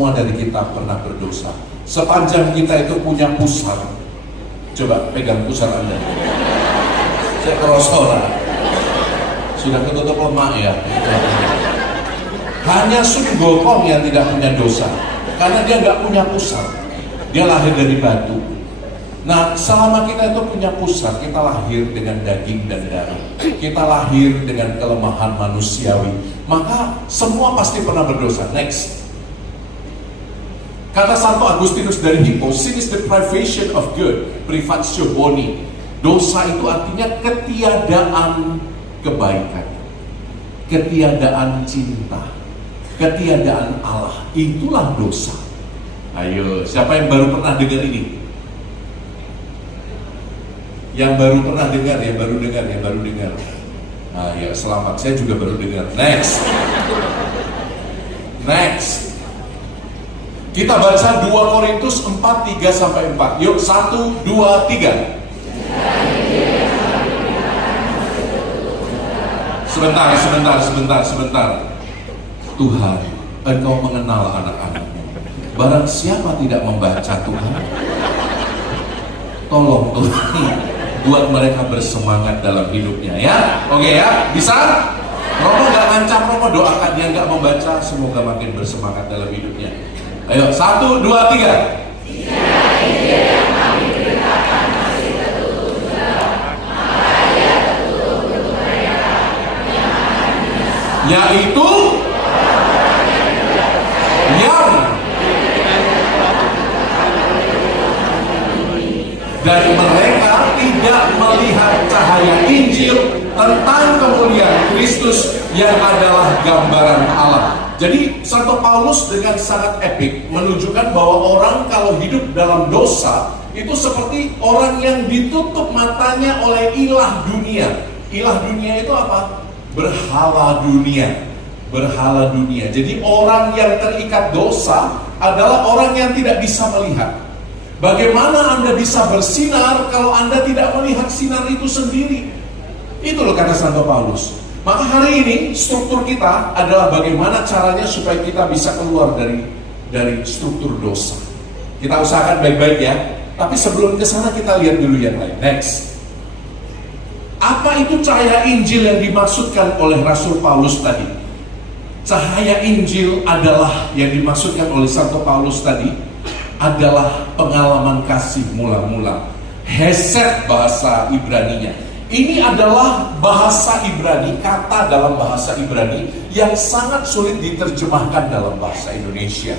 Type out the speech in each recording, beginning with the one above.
semua dari kita pernah berdosa. Sepanjang kita itu punya pusar, coba pegang pusar Anda. Saya kerosora. Sudah ketutup lemak ya. Hanya Sun Gokong yang tidak punya dosa, karena dia nggak punya pusar. Dia lahir dari batu. Nah, selama kita itu punya pusar, kita lahir dengan daging dan darah. Kita lahir dengan kelemahan manusiawi. Maka semua pasti pernah berdosa. Next. Kata Santo Agustinus dari Hippo, sin is the privation of good, privatio boni. Dosa itu artinya ketiadaan kebaikan, ketiadaan cinta, ketiadaan Allah. Itulah dosa. Ayo, siapa yang baru pernah dengar ini? Yang baru pernah dengar, yang baru dengar. Nah ya, selamat, saya juga baru dengar. Next. Kita baca 2 Korintus 4, 3-4. Yuk, 1, 2, 3. Sebentar. Tuhan, Engkau mengenal anak-anak-Mu. Barang siapa tidak membaca Tuhan, tolong Tuhan, buat mereka bersemangat dalam hidupnya ya. Oke ya, bisa? Romo gak ngancam, Romo doakan dia gak membaca, semoga makin bersemangat dalam hidupnya. Ayo, 1, 2, 3. Yaitu yang dan mereka tidak melihat cahaya Injil tentang kemuliaan Kristus yang adalah gambaran Allah. Jadi Santo Paulus dengan sangat epik menunjukkan bahwa orang kalau hidup dalam dosa itu seperti orang yang ditutup matanya oleh ilah dunia. Ilah dunia itu apa? Berhala dunia. Jadi orang yang terikat dosa adalah orang yang tidak bisa melihat. Bagaimana Anda bisa bersinar kalau Anda tidak melihat sinar itu sendiri? Itu loh kata Santo Paulus. Maka hari ini struktur kita adalah bagaimana caranya supaya kita bisa keluar dari struktur dosa. Kita usahakan baik-baik ya. Tapi sebelum ke sana kita lihat dulu yang lain. Next. Apa itu cahaya Injil yang dimaksudkan oleh Rasul Paulus tadi? Cahaya Injil adalah yang dimaksudkan oleh Santo Paulus tadi adalah pengalaman kasih mula-mula. Hesed bahasa Ibraninya. Ini adalah bahasa Ibrani, kata dalam bahasa Ibrani yang sangat sulit diterjemahkan dalam bahasa Indonesia.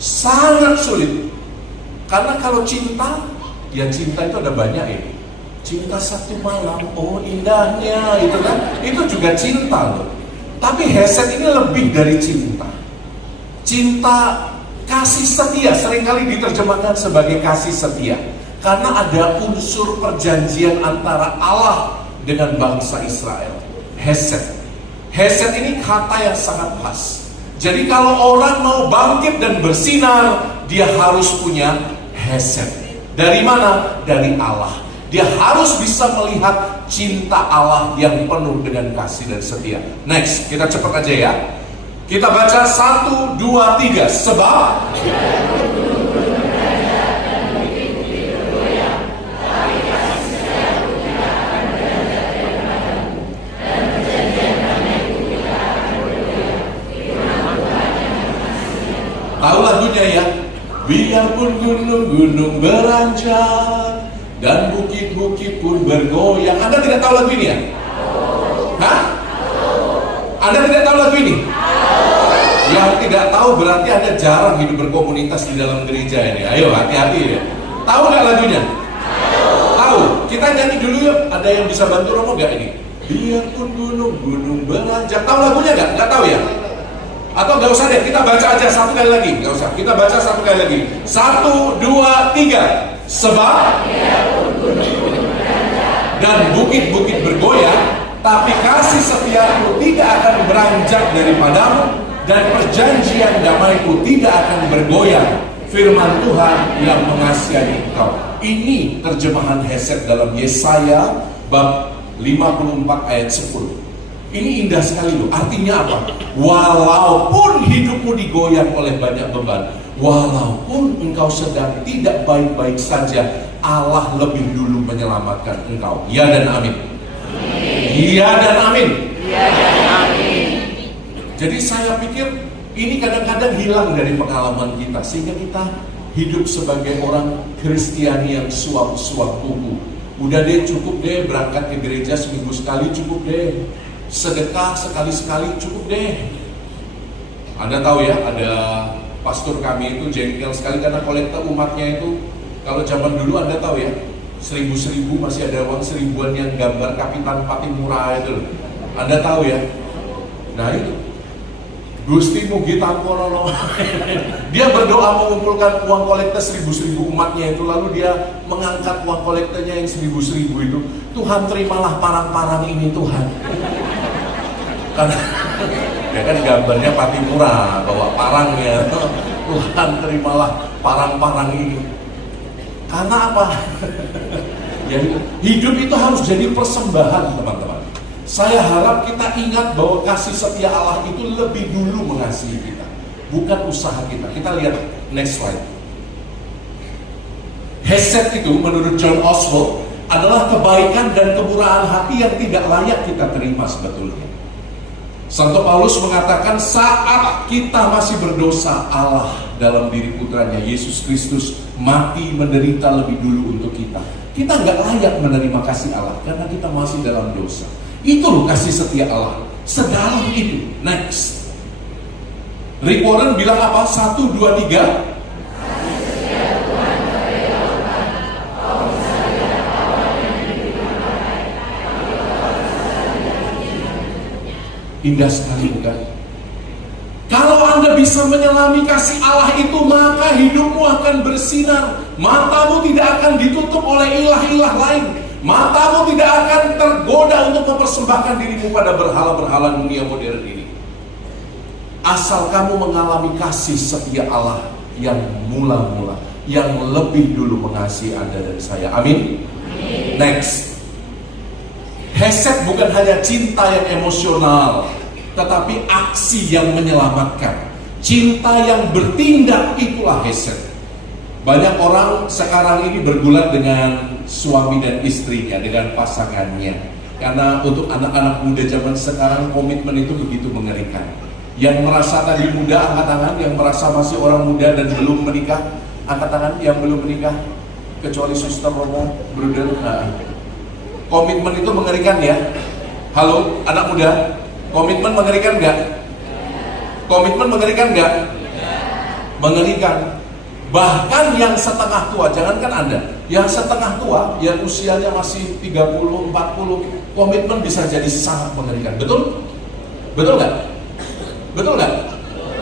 Sangat sulit. Karena kalau cinta, ya cinta itu ada banyak ya. Cinta satu malam, oh indahnya, itu kan. Itu juga cinta loh. Tapi hesed ini lebih dari cinta. Cinta kasih setia, seringkali diterjemahkan sebagai kasih setia. Karena ada unsur perjanjian antara Allah dengan bangsa Israel. Hesed. Hesed ini kata yang sangat pas. Jadi kalau orang mau bangkit dan bersinar, dia harus punya hesed. Dari mana? Dari Allah. Dia harus bisa melihat cinta Allah yang penuh dengan kasih dan setia. Next, kita cepat aja ya. Kita baca 1, 2, 3. Sebab tahu lagunya ya? Biarpun gunung-gunung beranjak dan bukit-bukit pun bergoyang. Anda tidak tahu lagu ini ya? Hah? Anda tidak tahu lagu ini? Yang tidak tahu berarti Anda jarang hidup berkomunitas di dalam gereja ini. Ayo hati-hati ya. Tahu nggak lagunya? Tahu. Kita nyanyi dulu yuk. Ada yang bisa bantu Romo nggak ini? Biarpun gunung-gunung beranjak. Tahu lagunya nggak? Nggak tahu ya? Atau nggak usah deh, kita baca aja satu kali lagi. Nggak usah, kita baca satu kali lagi. 1, 2, 3. Sebab dan bukit-bukit bergoyang, tapi kasih setiaku tidak akan beranjak daripadamu, dan perjanjian damaiku tidak akan bergoyang. Firman Tuhan yang mengasihi engkau. Ini terjemahan Hesed dalam Yesaya bab 54 ayat 10. Ini indah sekali loh. Artinya apa? Walaupun hidupmu digoyang oleh banyak beban, walaupun engkau sedang tidak baik-baik saja, Allah lebih dulu menyelamatkan engkau. Ya dan amin. Iya dan amin. Iya dan amin. Jadi saya pikir ini kadang-kadang hilang dari pengalaman kita, sehingga kita hidup sebagai orang Kristiani yang suap-suap buku. Udah deh, cukup deh berangkat ke gereja seminggu sekali, cukup deh sedekah sekali-sekali, cukup deh. Anda tahu ya, ada pastor kami itu jengkel sekali karena kolekta umatnya itu, kalau zaman dulu Anda tahu ya, 1000 masih ada uang 1000-an yang gambar Kapitan Patimura itu. Anda tahu ya. Nah itu Gusti Mugi Tampono. Dia berdoa mengumpulkan uang kolekta 1000 umatnya itu, lalu dia mengangkat uang kolektanya yang 1000 itu. Tuhan, terimalah parang-parang ini Tuhan. Karena ya kan gambarnya Patimura bawa parangnya. Tuhan, terimalah parang-parang ini. Karena apa? Ya, hidup itu harus jadi persembahan, teman-teman. Saya harap kita ingat bahwa kasih setia Allah itu lebih dulu mengasihi kita, bukan usaha kita. Kita lihat next slide. Hesed itu menurut John Oswald adalah kebaikan dan kemurahan hati yang tidak layak kita terima sebetulnya. Santo Paulus mengatakan saat kita masih berdosa, Allah dalam diri putranya Yesus Kristus mati menderita lebih dulu untuk kita. Kita nggak layak menerima kasih Allah karena kita masih dalam dosa. Itu loh kasih setia Allah, sedalam itu. Next, Rick Warren bilang apa? 1, 2, 3. Indah sekali bukan? Kalau Anda bisa menyelami kasih Allah itu, maka hidupmu akan bersinar. Matamu tidak akan ditutup oleh ilah-ilah lain. Matamu tidak akan tergoda untuk mempersembahkan dirimu pada berhala-berhala dunia modern ini. Asal kamu mengalami kasih setia Allah yang mula-mula, yang lebih dulu mengasihi Anda dan saya. Amin. Next. Hesed bukan hanya cinta yang emosional, tetapi aksi yang menyelamatkan. Cinta yang bertindak, itulah hesed. Banyak orang sekarang ini bergulat dengan suami dan istrinya, dengan pasangannya. Karena untuk anak-anak muda zaman sekarang, komitmen itu begitu mengerikan. Yang merasa tadi muda, angkat tangan. Yang merasa masih orang muda dan belum menikah, angkat tangan. Yang belum menikah, kecuali suster Romo, brother. Komitmen itu mengerikan ya. Halo anak muda, komitmen mengerikan nggak? Komitmen mengerikan nggak? Mengerikan. Bahkan yang setengah tua, jangankan Anda, yang setengah tua, yang usianya masih 30, 40, komitmen bisa jadi sangat mengerikan. Betul? Betul nggak? Betul nggak?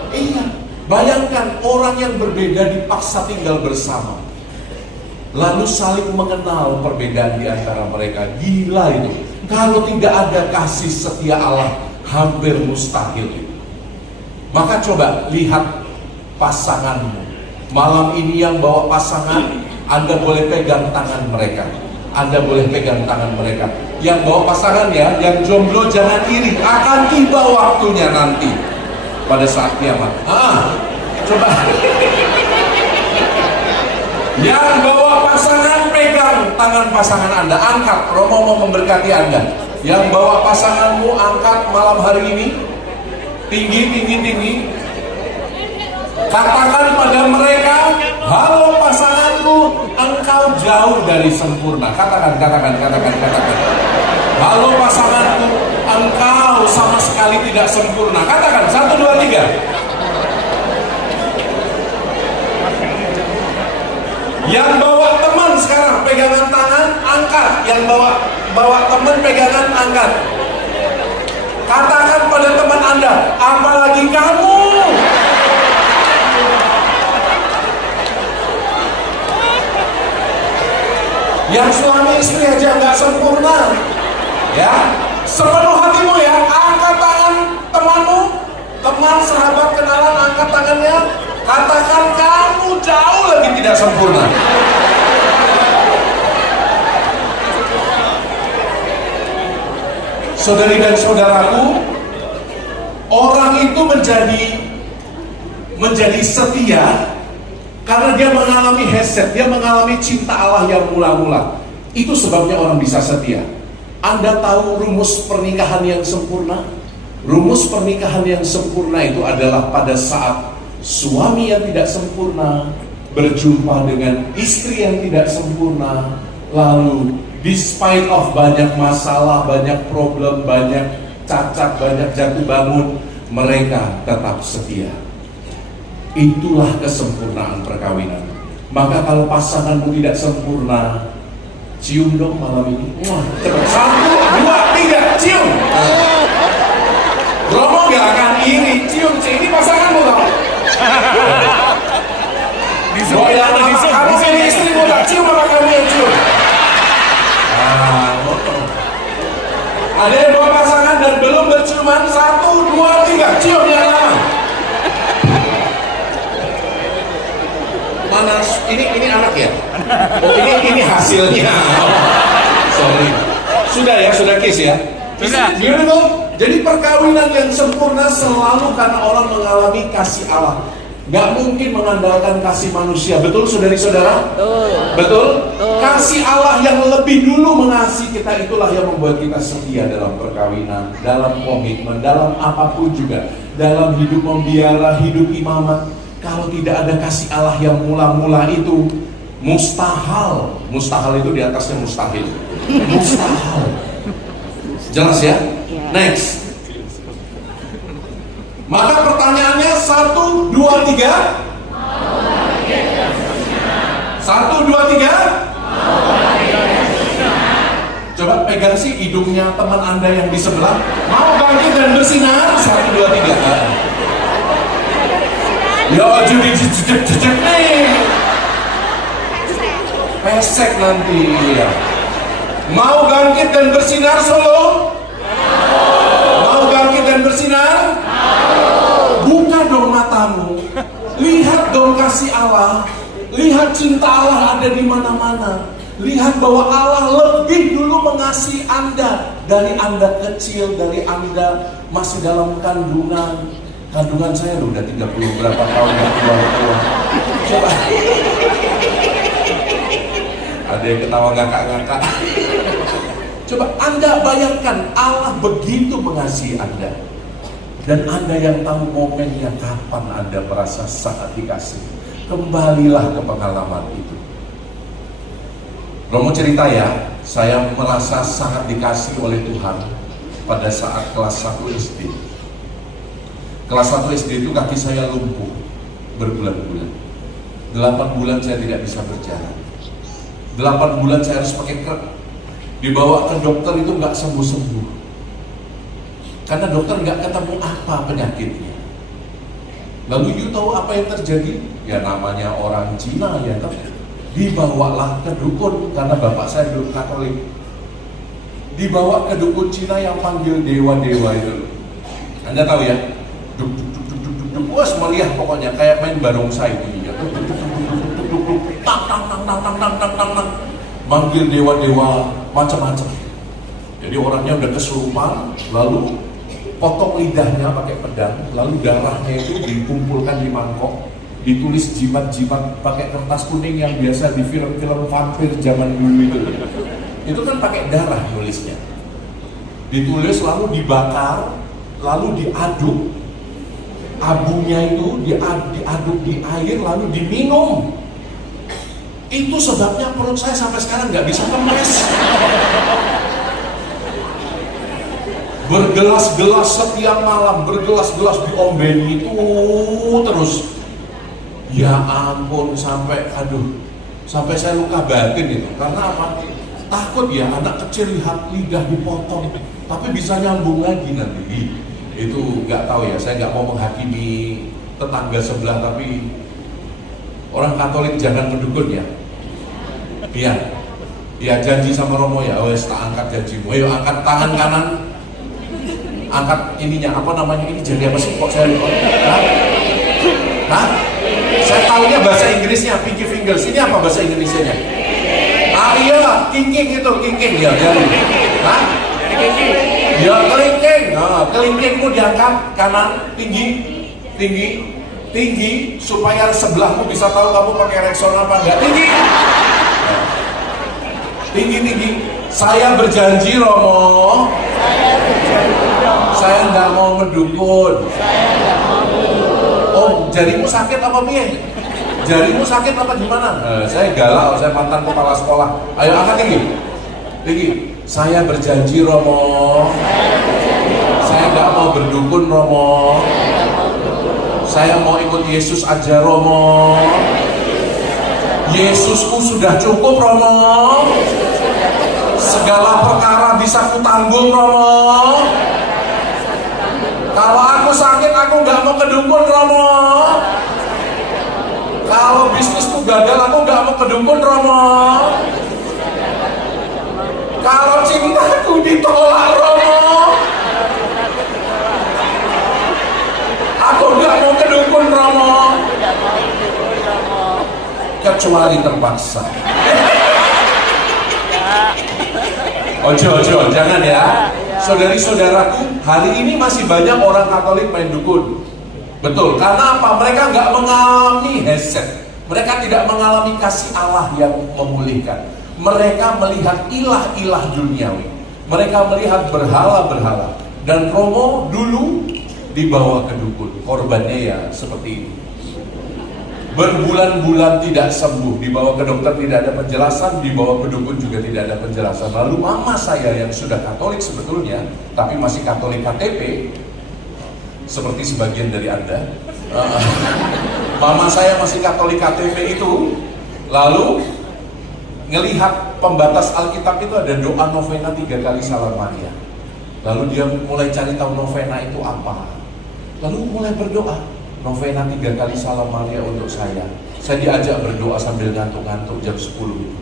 Iya. Bayangkan orang yang berbeda dipaksa tinggal bersama, lalu saling mengenal perbedaan di antara mereka. Gila itu. Kalau tidak ada kasih setia Allah, hampir mustahil. Maka coba lihat pasanganmu. Malam ini yang bawa pasangan, Anda boleh pegang tangan mereka. Anda boleh pegang tangan mereka. Yang bawa pasangan ya, yang jomblo jangan iri. Akan tiba waktunya nanti pada saat kiamat. Coba. Yang bawa pasangan, pegang tangan pasangan Anda, angkat. Romo mau memberkati Anda. Yang bawa pasanganmu, angkat malam hari ini. Tinggi, tinggi, tinggi. Katakan pada mereka, halo pasanganku, engkau jauh dari sempurna. Katakan. Halo pasanganku, engkau sama sekali tidak sempurna. Katakan, 1, 2, 3. Yang bawa teman sekarang pegangan tangan, angkat. Yang bawa teman pegangan, angkat. Katakan pada teman Anda, apalagi kamu. Yang suami istri aja nggak sempurna, ya. Sepenuh hatimu ya, angkat tangan temanmu, teman, sahabat, kenalan, angkat tangannya. Katakan kamu jauh lagi tidak sempurna. Saudari dan saudaraku, orang itu menjadi setia karena dia mengalami hesed, dia mengalami cinta Allah yang mula-mula. Itu sebabnya orang bisa setia. Anda tahu rumus pernikahan yang sempurna? Rumus pernikahan yang sempurna itu adalah pada saat suami yang tidak sempurna berjumpa dengan istri yang tidak sempurna, lalu despite of banyak masalah, banyak problem, banyak cacat, banyak jatuh bangun, mereka tetap setia. Itulah kesempurnaan perkawinan. Maka kalau pasanganmu tidak sempurna, cium dong malam ini. Wah, cepat. 1, 2, 3, cium. Romo gak akan iri, cium. Ini pasanganmu tau. Kamu pilih istrimu tak cium, apa kamu yang cium? Ada yang dua pasangan dan belum berciuman. 1, 2, 3, cium yang lama. Mana? Ini anak ya? Oh, ini hasilnya. Sorry. Sudah ya, sudah kiss ya. Sudah. Beautiful. Jadi perkawinan yang sempurna selalu karena orang mengalami kasih Allah. Gak mungkin mengandalkan kasih manusia. Betul saudari-saudara? Betul? Kasih Allah yang lebih dulu mengasihi kita, itulah yang membuat kita setia dalam perkawinan, dalam komitmen, dalam apapun juga, dalam hidup membiara, hidup imamat. Kalau tidak ada kasih Allah yang mula-mula itu mustahil. Mustahil itu di atasnya mustahil. Mustahil. Jelas ya? Next. Maka pertanyaannya 1, 2, 3. 1, 2, 3. Coba pegang sih hidungnya teman Anda yang di sebelah. Mau bangkit dan bersinar? 1, 2, 3. Ya jadi jejek nih. Pesek nanti ya. Mau bangkit dan bersinar Solo? Mau bangkit dan bersinar? Buka dong matamu, lihat dong kasih Allah, lihat cinta Allah ada di mana-mana. Lihat bahwa Allah lebih dulu mengasihi Anda dari Anda kecil, dari Anda masih dalam kandungan. Kandungan saya loh udah 30 berapa tahun yang tua. Coba. Ada yang ketawa ngakak-ngakak. Coba Anda bayangkan Allah begitu mengasihi Anda. Dan Anda yang tahu momennya kapan Anda merasa sangat dikasih. Kembalilah ke pengalaman itu. Romo cerita ya, saya merasa sangat dikasih oleh Tuhan pada saat kelas 1 SD. Kelas 1 SD itu kaki saya lumpuh berbulan-bulan. 8 bulan saya tidak bisa berjalan. 8 bulan saya harus pakai krek. Dibawa ke dokter itu nggak sembuh-sembuh. Karena dokter nggak ketemu apa penyakitnya. Lalu you tahu apa yang terjadi? Ya namanya orang Cina ya kan. Dibawalah ke dukun karena bapak saya dulu Katolik. Dibawa ke dukun Cina yang panggil dewa-dewa itu. Anda tahu ya? Duk duk duk duk duk duk. Wah, meriah pokoknya kayak main barongsai bunyinya. Duk duk duk duk duk duk. Tang tang tang tang tang tang tang tang tang. Manggil dewa-dewa macam-macam. Jadi orangnya udah kesurupan, lalu potong lidahnya pakai pedang, lalu darahnya itu dikumpulkan di mangkok, ditulis jimat-jimat pakai kertas kuning yang biasa di film-film vampir zaman dulu itu. Itu kan pakai darah nulisnya. Ditulis lalu dibakar, lalu diaduk, abunya itu diaduk di air lalu diminum. Itu sebabnya perut saya sampai sekarang nggak bisa kempes. Bergelas-gelas setiap malam, bergelas-gelas diombeni itu terus. Ya ampun, sampai saya luka batin itu. Karena apa? Takut ya anak kecil lihat lidah dipotong, tapi bisa nyambung lagi nanti. Itu nggak tahu ya, saya nggak mau menghakimi tetangga sebelah, tapi orang Katolik jangan mendukun ya. Iya, janji sama Romo ya, wes tak angkat janjimu. Ayo angkat tangan kanan. Angkat ininya, apa namanya ini jari apa sih kok saya lupa? Hah? Saya tahunya bahasa Inggrisnya pinky fingers. Ini apa bahasa Indonesia-nya? Ah iya, king itu, king ya jari. Hah? Ya kelingking. Nah, kelingkingmu diangkat kanan, tinggi, tinggi, tinggi, supaya sebelahmu bisa tahu kamu pakai Rexona apa enggak. Tinggi. Nah, tinggi, tinggi. Saya berjanji Romo. Saya nggak mau mendukun. Oh, jarimu sakit apa piye? Jarimu sakit apa gimana? Saya galau, saya mantan kepala sekolah. Ayo angkat tinggi. Tinggi. Saya berjanji Romo. Saya nggak mau berdukun Romo. Saya mau ikut Yesus aja Romo. Yesusku sudah cukup Romo. Segala perkara bisa kutanggung Romo. Kalau aku sakit aku nggak mau ke dukun Romo. Kalau bisnisku gagal aku nggak mau ke dukun Romo. Kalau cintaku ditolak Romo, aku nggak mau ke dukun Romo. Kecuali terpaksa. Ojo, jangan ya. Saudari-saudaraku, hari ini masih banyak orang Katolik main dukun. Betul, karena apa? Mereka nggak mengalami heset. Mereka tidak mengalami kasih Allah yang memulihkan. Mereka melihat ilah-ilah duniawi. Mereka melihat berhala-berhala. Dan Romo dulu dibawa ke dukun. Korbannya ya seperti ini. Berbulan-bulan tidak sembuh, dibawa ke dokter tidak ada penjelasan, dibawa ke dukun juga tidak ada penjelasan. Lalu mama saya yang sudah Katolik sebetulnya, tapi masih Katolik KTP, seperti sebagian dari Anda. Mama saya masih Katolik KTP itu, lalu ngelihat pembatas Alkitab itu ada doa novena 3 kali Salam Maria. Lalu dia mulai cari tahu novena itu apa. Lalu mulai berdoa. Novena 3 kali Salam Maria untuk saya. Saya diajak berdoa sambil ngantuk-ngantuk jam 10 itu.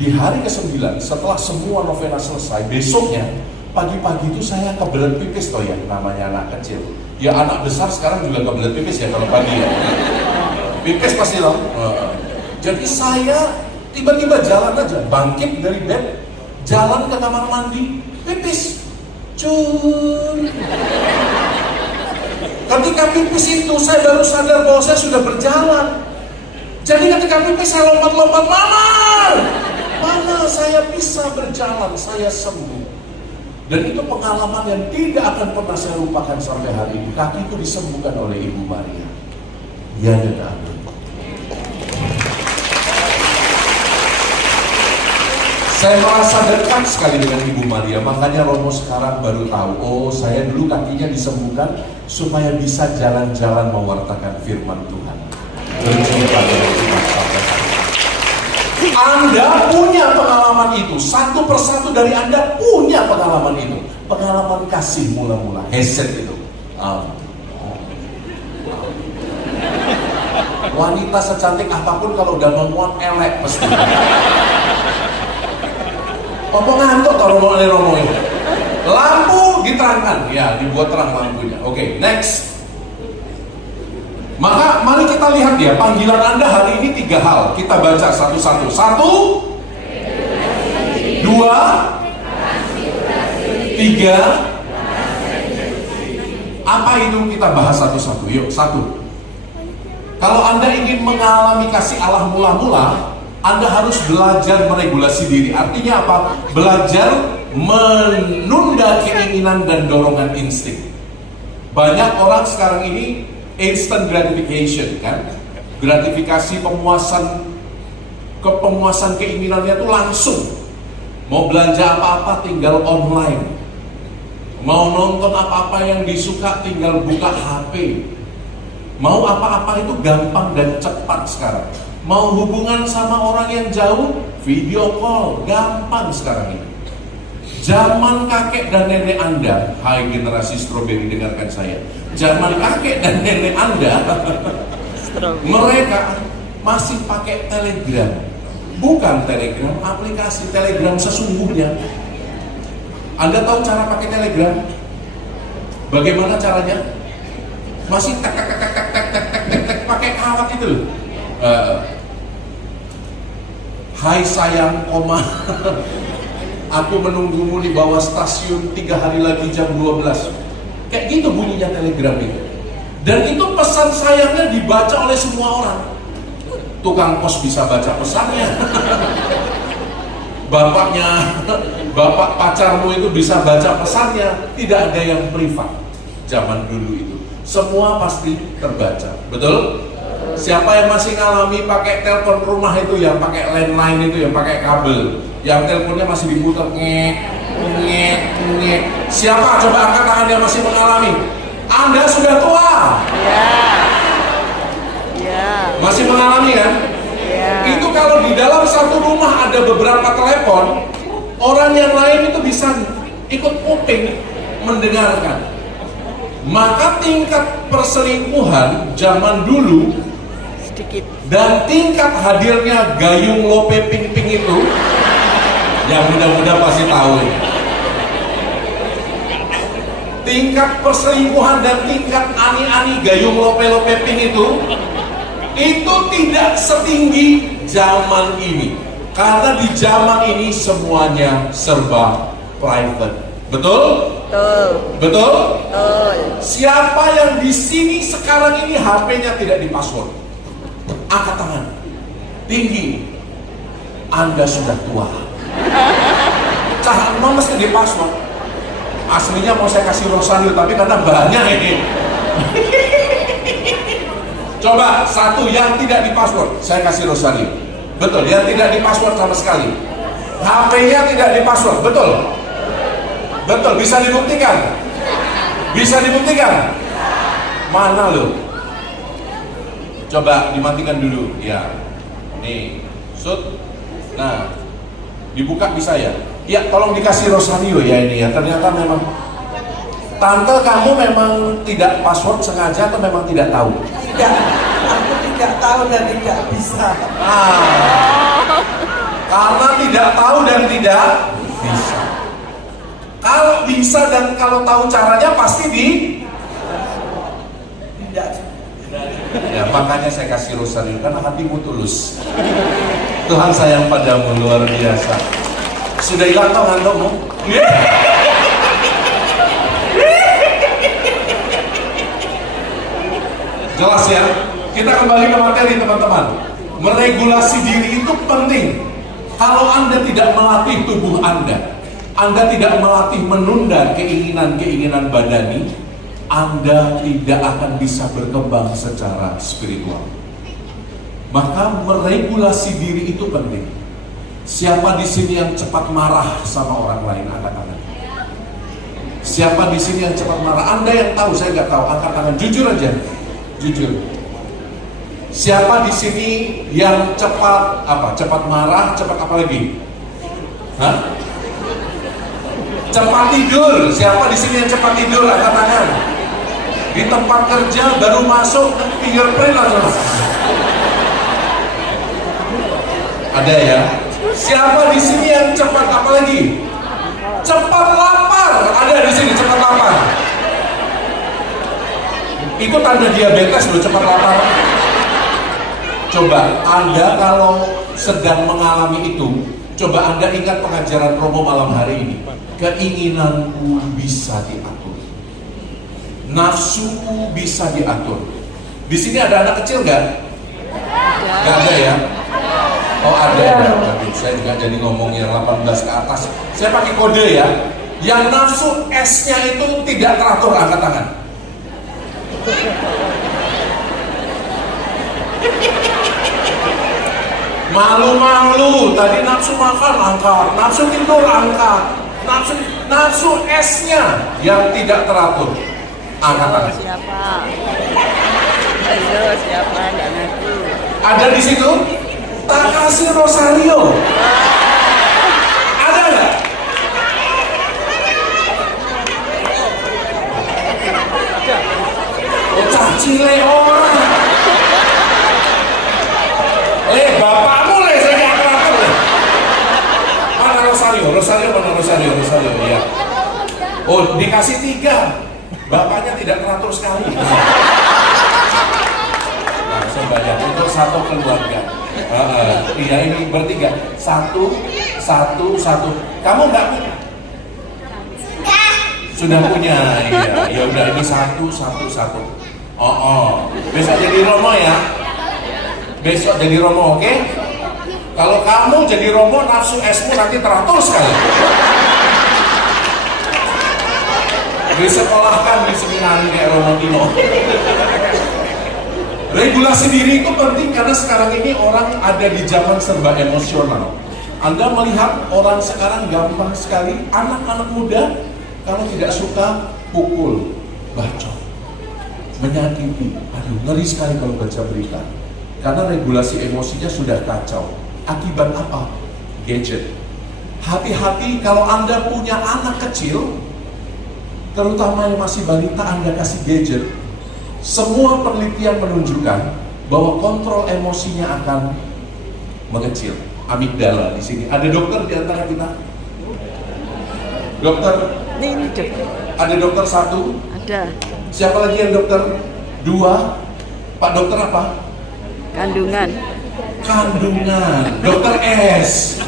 Di hari ke-9 setelah semua novena selesai, besoknya pagi-pagi itu saya kebelet pipis toh ya, namanya anak kecil. Ya anak besar sekarang juga kebelet pipis ya kalau pagi ya. Pipis pasti loh. Jadi saya tiba-tiba jalan aja, bangkit dari bed, jalan ke kamar mandi, pipis. Cun. Ketika pipis itu saya baru sadar bahwa saya sudah berjalan. Jadi ketika pipis saya lompat-lompat, Mama, saya bisa berjalan, saya sembuh. Dan itu pengalaman yang tidak akan pernah saya lupakan sampai hari ini. Kakiku disembuhkan oleh Ibu Maria. Ya dan amin. Saya merasa dekat sekali dengan Ibu Maria, makanya Romo sekarang baru tahu, oh saya dulu kakinya disembuhkan supaya bisa jalan-jalan mewartakan firman Tuhan. Berjumpa dengan Tuhan sampai hari ini. Anda punya pengalaman itu, satu persatu dari Anda punya pengalaman itu. Pengalaman kasih mula-mula, heset itu. Wanita secantik apapun kalau udah menguap elek pasti. Apa ngantuk kalau Romo ini? Lampu diterangkan, ya dibuat terang lampunya. Oke, next. Maka mari kita lihat ya, panggilan Anda hari ini 3 hal. Kita baca satu-satu. 1, 2, 3. Apa itu? Kita bahas satu-satu. Yuk, 1. Kalau Anda ingin mengalami kasih Allah mula-mula, Anda harus belajar meregulasi diri. Artinya apa? Belajar menunda keinginan dan dorongan insting. Banyak orang sekarang ini instant gratification kan? Gratifikasi pemuasan keinginannya itu langsung. Mau belanja apa-apa tinggal online. Mau nonton apa-apa yang disuka tinggal buka HP. Mau apa-apa itu gampang dan cepat sekarang. Mau hubungan sama orang yang jauh, video call, gampang sekarang ini. Zaman kakek dan nenek Anda, hai generasi stroberi dengarkan saya. Zaman kakek dan nenek Anda, mereka masih pakai Telegram. Bukan Telegram, aplikasi Telegram sesungguhnya. Anda tahu cara pakai Telegram? Bagaimana caranya? Masih tek pakai kawat itu loh. Hai sayang, Aku menunggumu di bawah stasiun 3 hari lagi jam 12. Kayak gitu bunyinya telegram itu. Dan itu pesan sayangnya dibaca oleh semua orang. Tukang pos bisa baca pesannya. Bapak pacarmu itu bisa baca pesannya. Tidak ada yang privat zaman dulu itu. Semua pasti terbaca. Betul? Siapa yang masih ngalami pakai telepon rumah itu, yang pakai landline itu, yang pakai kabel, yang teleponnya masih diputar ngek, ngek, ngek. Siapa? Coba angkat tangan yang masih mengalami. Anda sudah tua. Masih mengalami kan? Itu kalau di dalam satu rumah ada beberapa telepon, orang yang lain itu bisa ikut kuping mendengarkan. Maka tingkat perselingkuhan zaman dulu sedikit, dan tingkat hadirnya gayung lope ping-ping itu, yang mudah-mudah pasti tahu. Tingkat perselingkuhan dan tingkat ani-ani gayung lope-lope ping itu tidak setinggi zaman ini. Karena di zaman ini semuanya serba private. Betul? Betul. Betul? Betul. Siapa yang di sini sekarang ini HP-nya tidak di-password? Angkat tangan. Tinggi. Anda sudah tua. Cah, emang mesti di-password. Aslinya mau saya kasih Rosanil, tapi karena banyak ini. Coba satu yang tidak di-password, saya kasih Rosanil. Betul, yang tidak di-password sama sekali. HP-nya tidak di-password, betul? Betul, bisa dibuktikan? Bisa dibuktikan? Mana lo? Coba dimatikan dulu, ya. Nih, shoot. Nah, dibuka bisa ya? Ya, tolong dikasih Rosario ya ini ya. Ternyata memang Tante, kamu memang tidak password sengaja atau memang tidak tahu? Tidak, aku tidak tahu dan tidak bisa. Karena tidak tahu dan tidak bisa. Kalau bisa dan kalau tahu caranya pasti tidak. Ya, makanya saya kasih Rosario karena hatimu tulus. Tuhan sayang padamu luar biasa. Sudah hilang toh ngantukmu? Jelas ya? Kita kembali ke materi teman-teman. Meregulasi diri itu penting. Kalau Anda tidak melatih tubuh Anda tidak melatih menunda keinginan-keinginan badani, Anda tidak akan bisa berkembang secara spiritual. Maka meregulasi diri itu penting. Siapa di sini yang cepat marah sama orang lain? Angkat tangan. Siapa di sini yang cepat marah? Anda yang tahu, saya nggak tahu. Angkat tangan, jujur aja. Jujur. Siapa di sini yang cepat apa? Cepat marah, cepat apa lagi? Hah? Cepat tidur. Siapa di sini yang cepat tidur? Angkat tangan. Di tempat kerja baru masuk fingerprint langsung. Ada ya? Siapa di sini yang cepat apa lagi? Cepat lapar. Ada di sini cepat lapar. Itu tanda diabetes loh, cepat lapar. Coba Anda kalau sedang mengalami itu, coba Anda ingat pengajaran Romo malam hari ini. Keinginanku bisa diatur, nafsuku bisa diatur. Di sini ada anak kecil nggak? Nggak ada ya? Oh ada ya? Aduh, saya nggak jadi ngomong yang 18 ke atas. Saya pakai kode ya. Yang nafsu S-nya itu tidak teratur, angkat tangan. Malu-malu, tadi nafsu makan angkat, nafsu tidur angkat, nafsu S-nya yang tidak teratur, angkat tangan. Siapa? Ayo siapa? Nggak ngaku. Ada di situ? Tak kasih Rosario. Ada nggak? Cile orang. Bapakmu saya nggak teratur. Mana Rosario? Rosario ya. Oh, dikasih 3. Bapaknya tidak teratur sekali. Nah, saya bayar untuk satu keluarga. Iya, ini bertiga. Satu. Kamu nggak punya? Sudah punya, iya. Ya udah, ini satu. Besok jadi Romo ya. Besok jadi Romo, oke? Kalau kamu jadi Romo, nafsu esmu nanti teratur sekali. Disekolahkan di seminari kayak Romo Tino. Regulasi diri itu penting karena sekarang ini orang ada di zaman serba emosional. Anda melihat orang sekarang gampang sekali, anak-anak muda kalau tidak suka pukul, bacok, menyakiti. Aduh, ngeri sekali kalau baca berita. Karena regulasi emosinya sudah kacau. Akibat apa? Gadget. Hati-hati kalau Anda punya anak kecil, terutama yang masih balita, Anda kasih gadget. Semua penelitian menunjukkan bahwa kontrol emosinya akan mengecil. Amigdala di sini. Ada dokter di antara kita? Dokter? Ini dokter. Ada dokter satu? Ada. Siapa lagi yang dokter? Dua? Pak dokter apa? Kandungan. Dokter S.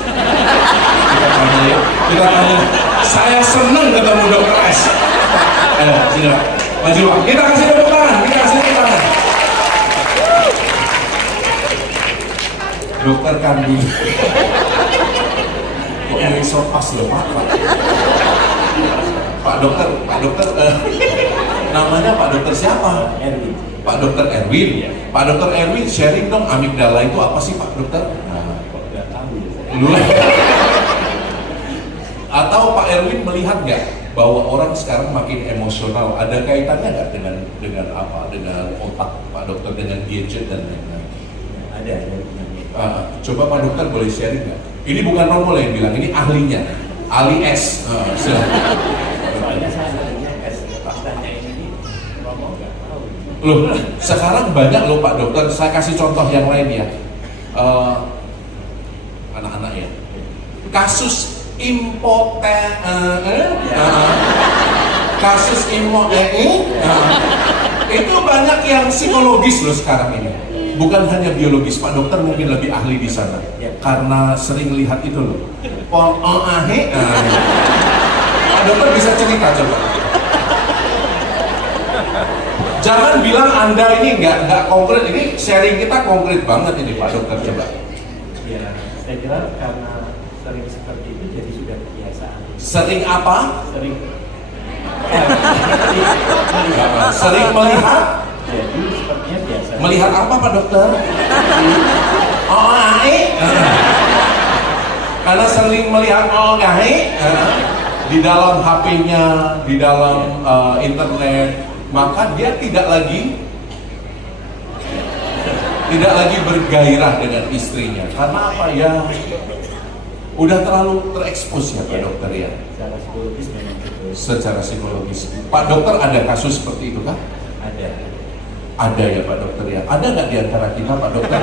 Kita tanya. Saya senang ketemu dokter S. Sini Pak. Maju Pak. Kita kasih tepuk tangan. Dokter kandungan. Kok ini so pas loh Pak? Pak dokter, namanya Pak dokter siapa? Erwin. Pak dokter Erwin. Pak dokter Erwin sharing dong, amigdala itu apa sih Pak dokter? Atau Pak Erwin melihat nggak bahwa orang sekarang makin emosional? Ada kaitannya nggak dengan apa? Dengan otak Pak dokter, dengan gadget dan lain-lain? Ada. Coba Pak dokter boleh sharing nggak? Ini bukan Romo yang bilang, ini ahlinya, ahli S. Silakan. Soalnya saya ahlinya S, faktanya ini Romo nggak tahu. Loh, sekarang banyak loh Pak dokter. Saya kasih contoh yang lain ya. Anak-anak ya. Kasus kasus itu banyak yang psikologis loh sekarang ini. Bukan hanya biologis, Pak dokter mungkin lebih ahli di sana. Karena sering lihat itu loh. Pak dokter bisa cerita coba. Jangan bilang Anda ini nggak konkret. Ini sharing kita konkret banget ini Pak dokter, coba. Ya, saya kira karena sering seperti itu jadi sudah kebiasaan. Sering apa? Sering melihat. Jadi sepertinya biasa. Melihat apa Pak dokter? Karena sering melihat di dalam HP-nya, di dalam internet, maka dia tidak lagi bergairah dengan istrinya. Karena apa ya? Udah terlalu terekspos ya Pak dokter ya. Secara psikologis memang betul. Secara psikologis. Pak dokter ada kasus seperti itu kan? Ada. Ada ya Pak dokter ya. Ada nggak di antara kita Pak dokter?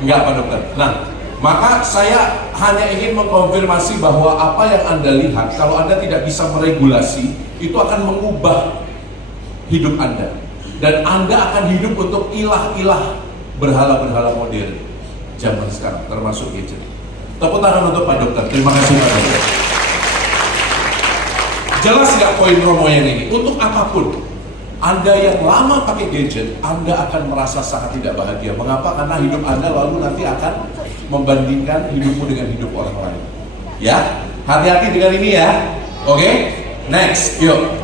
Enggak Pak dokter. Nah, maka saya hanya ingin mengkonfirmasi bahwa apa yang Anda lihat, kalau Anda tidak bisa meregulasi, itu akan mengubah hidup Anda. Dan Anda akan hidup untuk ilah-ilah berhala-berhala modern zaman sekarang, termasuk gadget. Tepuk tangan untuk Pak dokter. Terima kasih Pak dokter. Jelas nggak poin Romo yang ini? Untuk apapun, Anda yang lama pakai gadget, Anda akan merasa sangat tidak bahagia. Mengapa? Karena hidup Anda lalu nanti akan membandingkan hidupmu dengan hidup orang lain. Ya, hati-hati dengan ini ya. Oke, next, yuk.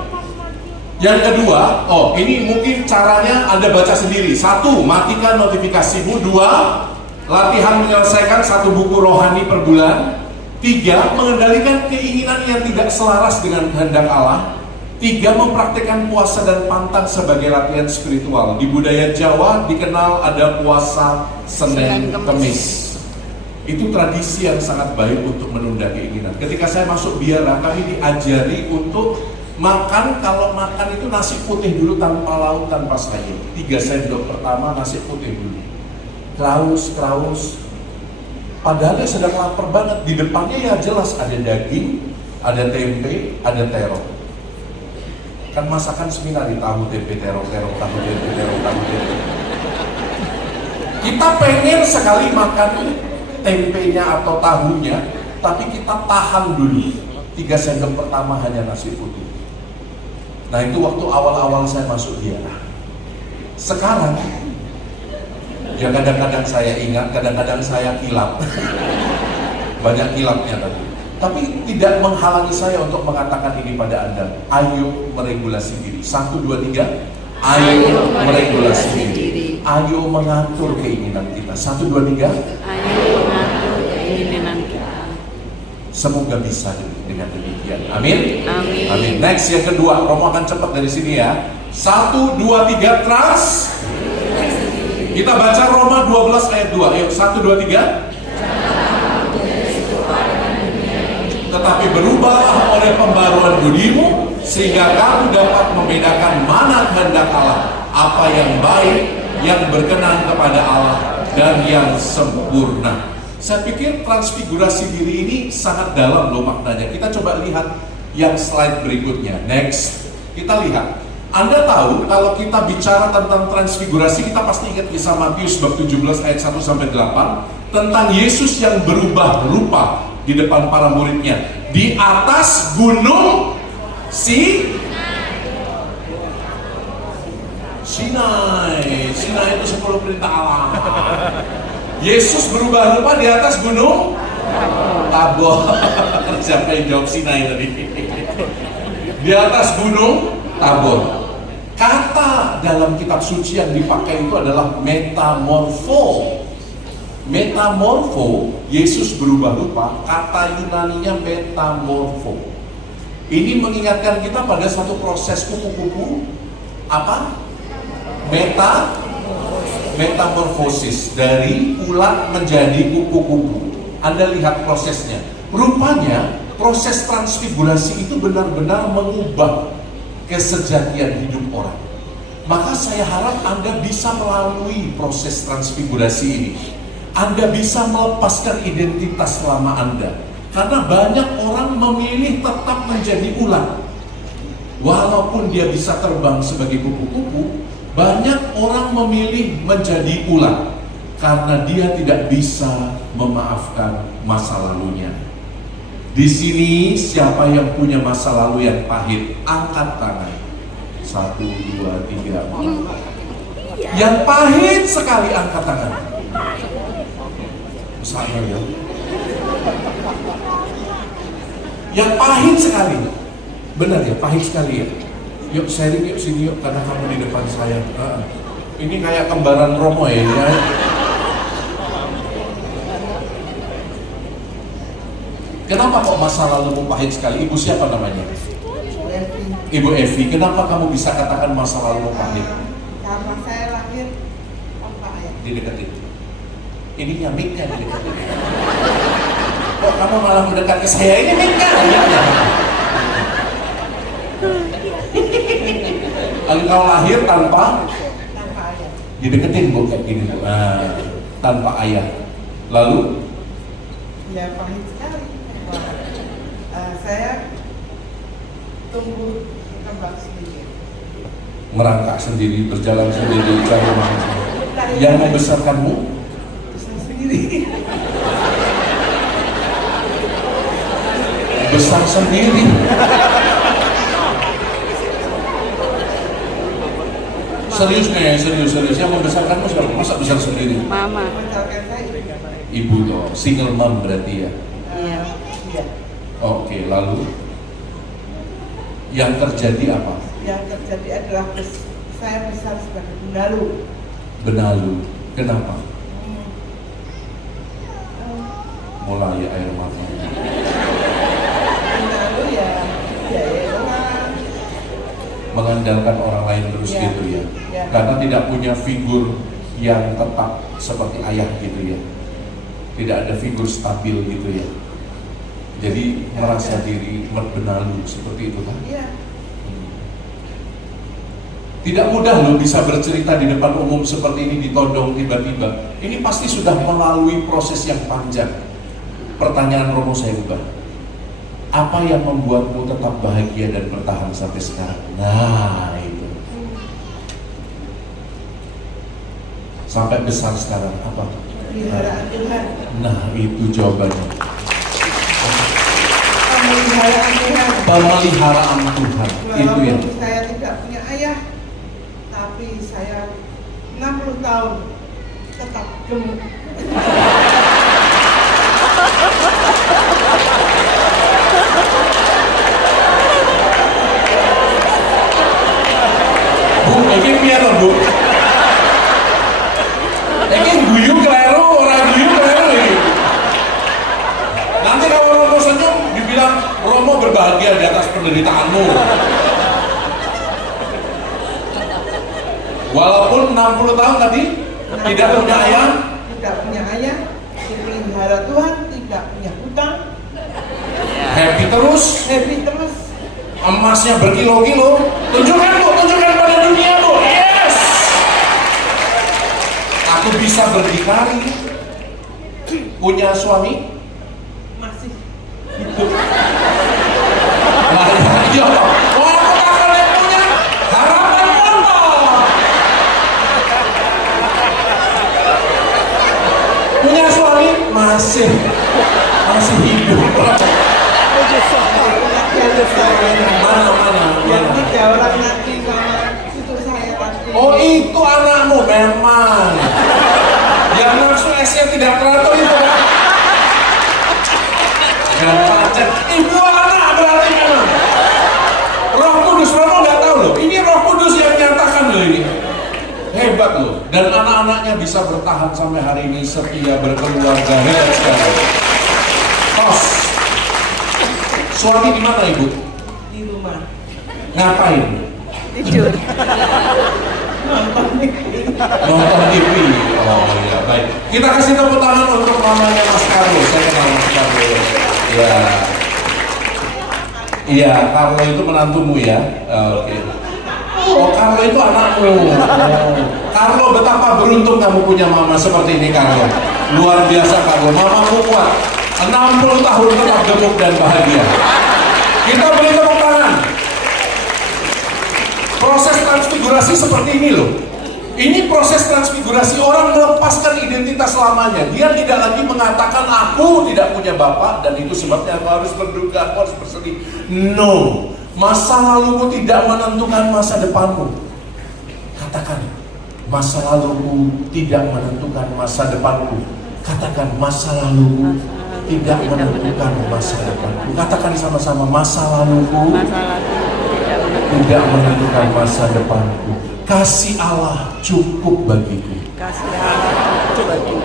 Yang kedua, ini mungkin caranya Anda baca sendiri. Satu, matikan notifikasimu. Dua, latihan menyelesaikan satu buku rohani per bulan. Tiga, mengendalikan keinginan yang tidak selaras dengan kehendak Allah. Tiga, mempraktikkan puasa dan pantang sebagai latihan spiritual. Di budaya Jawa dikenal ada puasa Senin Kemis. Itu tradisi yang sangat baik untuk menunda keinginan. Ketika saya masuk biara, kami diajari untuk makan, kalau makan itu nasi putih dulu tanpa lauk, tanpa sayur. 3 sendok pertama nasi putih dulu. Kraus. Padahal sedang lapar banget. Di depannya ya jelas ada daging, ada tempe, ada terong. Kan masakan seminari, tahu tempe terong-terong, tahu tempe terong, tahu tempe. Kita pengen sekali makan tempenya atau tahunya, tapi kita tahan dulu. 3 sendok pertama hanya nasi putih. Nah itu waktu awal-awal saya masuk dia. Sekarang, ya kadang-kadang saya ingat, kadang-kadang saya kilap. Banyak kilapnya tadi. Tapi tidak menghalangi saya untuk mengatakan ini pada Anda. Ayo meregulasi diri. 1, 2, 3. Ayo meregulasi diri. Ayo mengatur keinginan kita. 1, 2, 3. Ayo mengatur keinginan kita. Semoga bisa dengan demikian. Amin. Amin. Amin. Next yang kedua, Romo akan cepat dari sini ya. 1, 2, 3, trans. Kita baca Roma 12 ayat 2. Ayo 1, 2, 3. Tetapi berubahlah oleh pembaruan budimu, sehingga kamu dapat membedakan mana kehendak Allah, apa yang baik, yang berkenan kepada Allah, dan yang sempurna. Saya pikir transfigurasi diri ini sangat dalam loh maknanya. Kita coba lihat yang slide berikutnya. Next, kita lihat. Anda tahu kalau kita bicara tentang transfigurasi, kita pasti ingat kisah Matius bab 17 ayat 1-8 tentang Yesus yang berubah rupa di depan para muridnya di atas gunung Sinai. Sinai itu 10 perintah Allah. Yesus berubah rupa di atas gunung Tabor. Siapa yang jawab Sinai tadi? Di atas gunung Tabor. Kata dalam kitab suci yang dipakai itu adalah metamorfo. Metamorfo, Yesus berubah rupa, kata Yunaninya metamorfo. Ini mengingatkan kita pada satu proses kupu-kupu, apa? Metamorfosis, dari ulat menjadi kupu-kupu. Anda lihat prosesnya. Rupanya proses transfigurasi itu benar-benar mengubah kesejatian hidup orang. Maka saya harap Anda bisa melalui proses transfigurasi ini. Anda bisa melepaskan identitas lama Anda. Karena banyak orang memilih tetap menjadi ulat. Walaupun dia bisa terbang sebagai kupu-kupu, banyak orang memilih menjadi ulat. Karena dia tidak bisa memaafkan masa lalunya. Di sini siapa yang punya masa lalu yang pahit? Angkat tangan. 1, 2, 3, 4. Yang pahit sekali angkat tangan. Besarnya ya. Yang pahit sekali. Benar ya, pahit sekali ya. Yuk sharing yuk sini yuk, karena kamu di depan saya. Ini kayak kembaran Romo ya. Kenapa kok masa lalumu pahit sekali? Ibu siapa namanya? Ibu Evi. Kenapa kamu bisa katakan masa lalumu pahit? Karena saya lahir tanpa ayah. Dideketin. Ini mic-nya dideketin. Kok kamu malah mendekat ke saya? Ini mic-nya. Engkau lahir tanpa ayah. dideketin bu kayak gini bu. Tanpa ayah. Lalu? Ya pahit sekali. Saya tumbuh kembang sendiri. Merangkak sendiri, berjalan sendiri, cari makan sendiri. Yang membesarkanmu? Besar sendiri. Besar sendiri. Serius nih, serius. Yang membesarkanmu siapa? Masa besar sendiri? Mama. Membesarkan saya. Ibu toh, single mom berarti ya. Iya. Iya. Oke, lalu yang terjadi apa? Yang terjadi adalah saya besar sebagai benalu. Benalu. Kenapa? Mulai air mata. Benalu ya orang. Mengandalkan orang lain terus Ya. gitu ya. Ya. Karena tidak punya figur yang tetap seperti ayah gitu ya. Tidak ada figur stabil gitu ya. Jadi merasa diri benalu seperti itu kan? Iya. Tidak mudah loh bisa bercerita di depan umum seperti ini, ditodong tiba-tiba. Ini pasti sudah melalui proses yang panjang. Pertanyaan Romo saya ubah. Apa yang membuatmu tetap bahagia dan bertahan sampai sekarang? Nah, itu. Sampai besar sekarang apa? Pemeliharaan Tuhan. Nah, itu jawabannya. Pemeliharaan Tuhan. Pemeliharaan Tuhan. Itu yang. Walaupun saya tidak punya ayah, tapi saya 60 tahun tetap gemuk. Bu, ini piano bu. Ini guyu keliru, orang guyu keliru ini. Nanti kalau Romo senyum, dibilang Romo berbahagia di atas penderitaanmu. Walaupun 60 tahun tadi tidak punya ayah, Tidak punya ayah, dipelihara Tuhan, tidak punya hutang, happy terus, happy terus. emasnya berkilo-kilo. Tunjukkan bu, tunjukkan pada dunia bu. Yes. Aku bisa berdikari. Punya suami? Masih Hidup. Nah, iya. Oh, aku tak boleh punya harapan apa? Punya suami? Masih hidup. Mana? yang 3 orang nanti sama itu saya pasti. Oh, itu anakmu memang. Yang nafsu esnya tidak teratur itu kan? Dan pacet. Ibu anak berarti memang. Roh Kudus, Romo nggak tahu loh. Ini Roh Kudus yang nyatakan loh ini. Hebat loh. Dan anak-anaknya bisa bertahan sampai hari ini setia berkeluarga. Hebat sekali. Tos. Suami di mana ibu? Di rumah Ngapain? Tidur. nonton TV. Nonton TV. Oh iya, baik. Kita kasih tepuk tangan untuk mamanya Mas Carlo. Saya kenal Mas Carlo. Ya. Iya, Carlo itu menantumu ya. Oke. Oh, Carlo itu anakmu. Oh. Carlo, betapa beruntung kamu punya mama seperti ini, Carlo. Luar biasa, Carlo. Mamamu kuat. 60 tahun tetap gemuk dan bahagia. Kita beri tepuk tangan. Proses transfigurasi seperti ini loh. Ini proses transfigurasi, orang melepaskan identitas lamanya. Dia tidak lagi mengatakan aku tidak punya bapak dan itu sebabnya aku harus berduka, aku harus bersedih. No, masa lalumu tidak menentukan masa depanmu. Katakan, masa lalumu tidak menentukan masa depanku. Katakan, masa lalumu tidak menentukan masa depanku. Katakan sama-sama, masa laluku tidak menentukan masa depanku. Kasih Allah cukup bagiku. Kasih Allah cukup bagiku.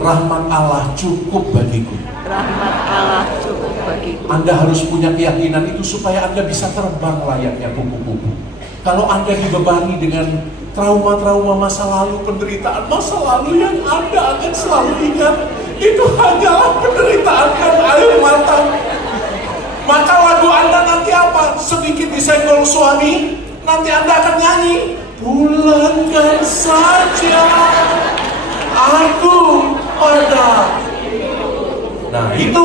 Rahmat Allah cukup bagiku. Rahmat Allah cukup bagiku. Anda harus punya keyakinan itu supaya Anda bisa terbang layaknya kupu-kupu. Kalau Anda dibebani dengan trauma-trauma masa lalu, penderitaan masa lalu yang Anda akan selalu ingat, itu hanyalah penderitaan dan air mata. Maka lagu Anda nanti apa? Sedikit disenggol suami, nanti Anda akan nyanyi, pulangkan saja aku pada. Nah itu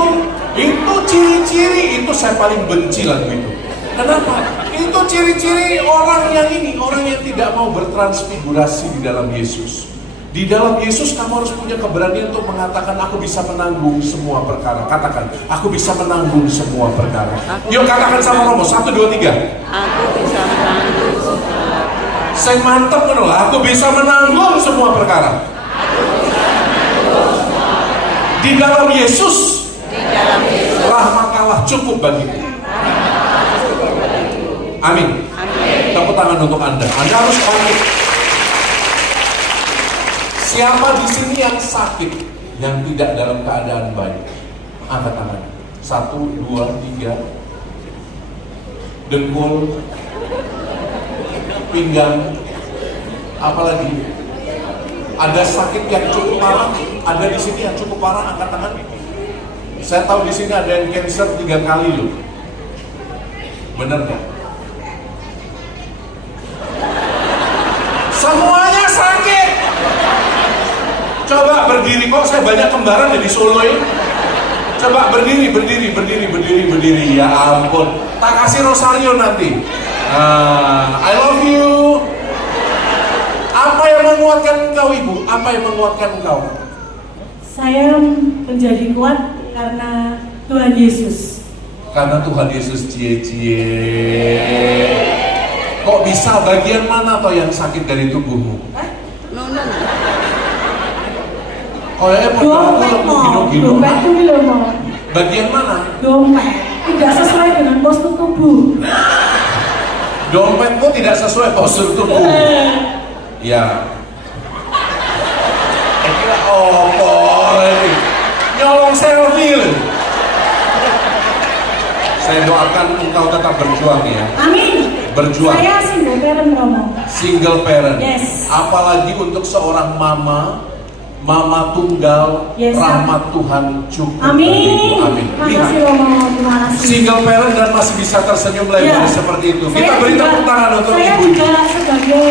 ciri-ciri, itu saya paling benci lagu itu. Kenapa? Itu ciri-ciri orang yang ini, orang yang tidak mau bertransfigurasi di dalam Yesus. Di dalam Yesus kamu harus punya keberanian untuk mengatakan aku bisa menanggung semua perkara. Katakan, aku bisa menanggung semua perkara. Yuk katakan sama Romo, 1, 2, 3. Aku bisa menanggung segala perkara. Saya mantap betul, aku bisa menanggung semua perkara. Di dalam Yesus, rahmat Allah cukup bagiku. Amin. Tepuk tangan untuk Anda. Anda harus komit. Siapa di sini yang sakit, yang tidak dalam keadaan baik? Angkat tangan. 1, 2, 3. Dengkul, pinggang, apalagi? Ada sakit yang cukup parah? Ada di sini yang cukup parah? Angkat tangan. Saya tahu di sini ada yang cancer 3 kali loh. Bener nggak? Semuanya sakit. Coba berdiri, kok saya banyak kembaran di Solo ini. Coba berdiri. Ya ampun. Tak kasih rosario nanti. I love you. Apa yang menguatkan engkau, Ibu? Apa yang menguatkan engkau? Saya menjadi kuat karena Tuhan Yesus. Karena Tuhan Yesus cie-cie. Kok bisa? Bagian mana toh yang sakit dari tubuhmu? Kayaknya Dompet mau, dompet itu belum mau. Bagian mana? Dompet tidak sesuai dengan postur tubuh. Dompetmu tidak sesuai postur tubuh. Ya. Oh, ini nyolong selfie. Saya doakan engkau tetap berjuang ya. Amin. Berjuang. Saya single parent, Romo. Single parent. Yes. Apalagi untuk seorang mama tunggal, Yes, rahmat Tuhan cukup Amin. bagiku. Amin. Terima Lihat, kasih, Romo. Terima kasih. single parent dan masih bisa tersenyum lebar Ya. seperti itu. Saya Kita beri juga- tepuk tangan untuk Saya ibu. juga sebagai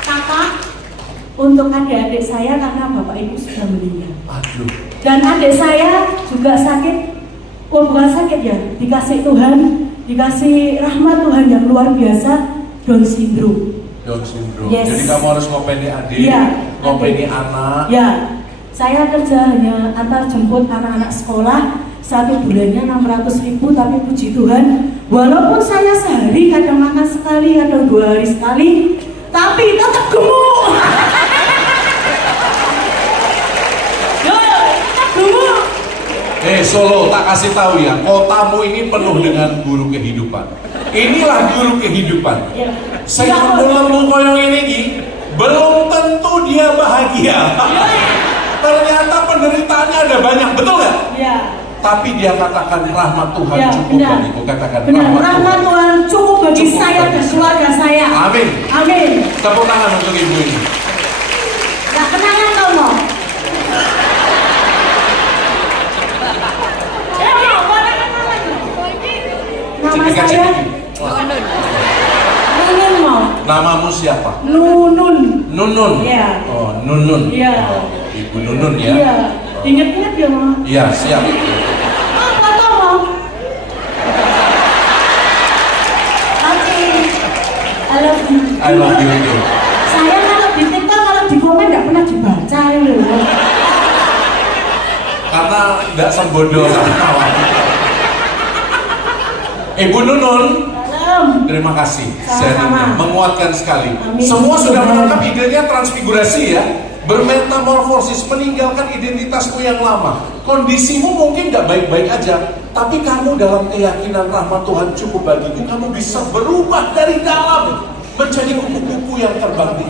kakak untuk adik-adik saya karena bapak ibu sudah meninggal. Aduh. Dan adik saya juga sakit, bukan sakit ya, dikasih Tuhan, dikasih rahmat Tuhan yang luar biasa, Down syndrome. Down syndrome. Yes. Jadi kamu harus ngopeni adik, Iya, ngopeni adik. anak. Ya, saya kerja hanya antar jemput anak-anak sekolah, satu bulannya 600.000, tapi puji Tuhan, walaupun saya sehari kadang makan sekali, kadang 2 hari sekali, tapi tetap gemuk. Yo, tetap gemuk. Solo, tak kasih tahu ya, kotamu ini penuh dengan guru kehidupan. Inilah guru kehidupan. Ya. Saya Ya, mengulang koyong ini Ki, belum tentu dia bahagia. Ternyata penderitaannya ada banyak, betul nggak? Ya. Tapi dia katakan rahmat Tuhan Ya, cukup benar. bagiku. Katakan Benar, rahmat rahmat Tuhan. Tuhan cukup bagi Cukup saya bagi dan saya. keluarga saya. Amin. Amin. Tepuk tangan untuk ibu ini. Nah, kenangan kamu. Nama Cipika, saya cipiki. Nunun mau. Namamu siapa? Nunun. Nunun. Iya. Oh, Nunun. Iya. Ibu Nunun ya. Iya. Ingat-ingat ya mau. Iya, siap. Apa tuh mau? Oke. I love you. I love you too. Saya kalau di TikTok, kalau di komen nggak pernah dibaca loh. Karena tidak sembodo sama kawan. Ibu Nunun, Salam. terima kasih. Sama-sama. Sharingnya menguatkan sekali. Amin. Semua sudah menangkap idenya transfigurasi ya. Bermetamorfosis, meninggalkan identitasmu yang lama. Kondisimu mungkin nggak baik-baik aja, tapi kamu dalam keyakinan rahmat Tuhan cukup bagiku, kamu bisa berubah dari dalam menjadi kupu-kupu yang terbang di